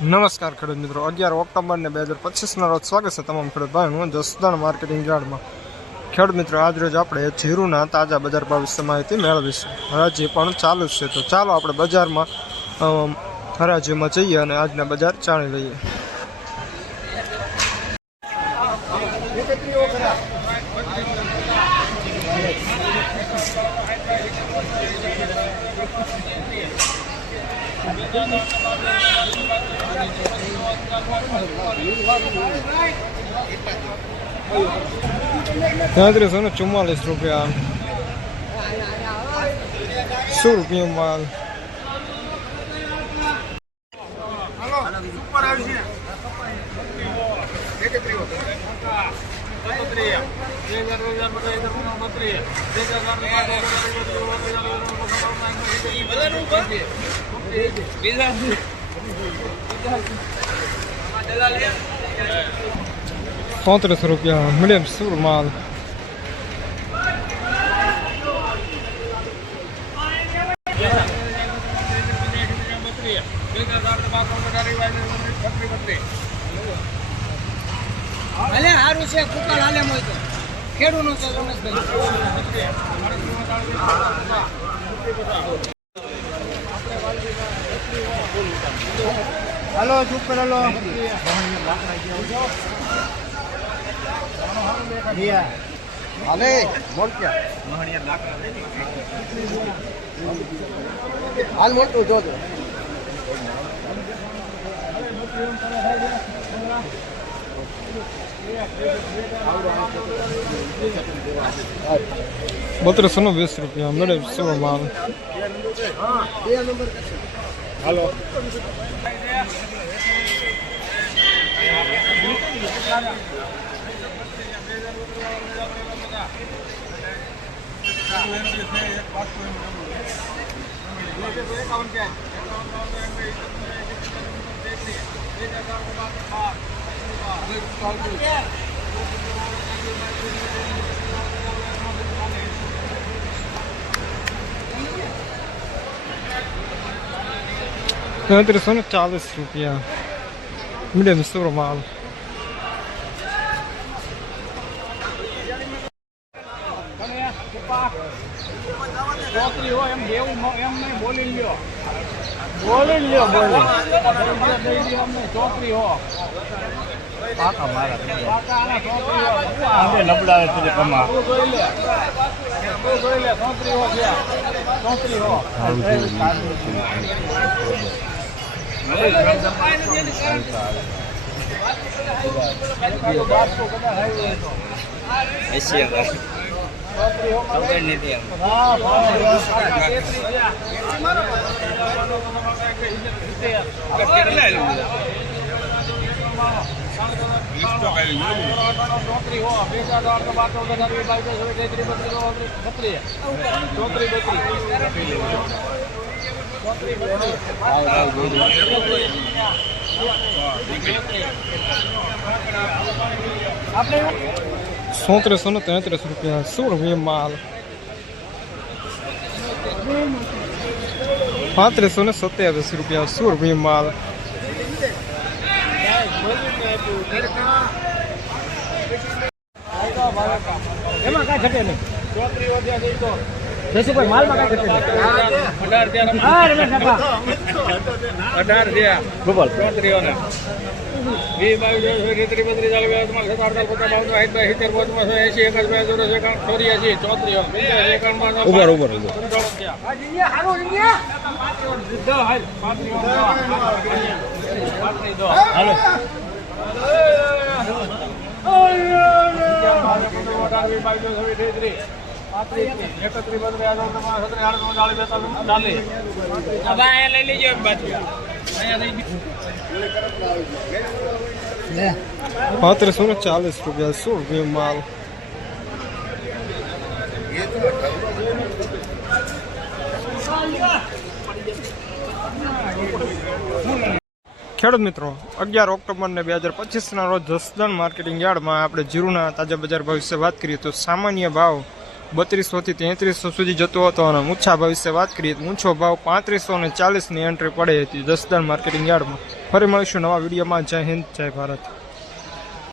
નમસ્કાર ખેડૂત મિત્રો, 11 ઓક્ટોબર ને 2025 રોજ સ્વાગત છે તમામ ખેડૂત ભાઈઓનું જસદણ માર્કેટિંગ યાર્ડમાં। ખેડૂત મિત્રો, આજ રોજ આપણે જીરુના તાજા બજાર ભાવ વિશે માહિતી મેળવીશું। હરાજી પણ ચાલુ છે, તો ચાલો આપણે બજારમાં હરાજીમાં જઈએ અને આજના બજાર જાણી લઈએ। ₹3344 ₹100 માલ। ₹34 મીડિયમ સૂર માલ। ભલે સારું છે, કુકલ હાલે હોય તો ખેડૂતનું છે રમેશભાઈ। હાલો ચૂપ કરો, હાલો હાલે બોલ ક્યાં હાલ મોટું જોજો। ₹3220 મીડિયમ સૂર માલ। હાલો ₹3340 મીડિયમ સૂર માલ। ચોકરી હોય એમ દેવું એમ નહીં, બોલી લ્યો ચોકરી હો પાકા મારા નબળા છે કમા જોઈ લે ચોકરી હો ચોકરી હો ₹333 ₹16 માલ। ₹3527 ₹16 માલ। એમાં કાંઈ ઘટે નહીં, ચોકરી વધ્યા જઈ તો જશુભાઈ માલમાં કાંઈ ઘટે નહીં। 18 થયા ગોપાલ ચોકરીઓને 20 22 33 ₹3540 ₹16 માલ। ખેડૂત મિત્રો, 11 ઓક્ટોબર ને 2025 રોજ જસદણ માર્કેટિંગ યાર્ડમાં આપણે જીરુના તાજા બજાર ભાવ વિશે વાત કરીએ તો સામાન્ય ભાવ 3200 થી 3300 સુધી જતો હતો અને ઊંચા ભાવ વિશે વાત કરીએ તો ઊંચો ભાવ 3540 ની એન્ટ્રી પડે હતી જસદણ માર્કેટિંગ યાર્ડમાં. ફરી મળીશું નવા વિડીયોમાં. જય હિન્દ, જય ભારત.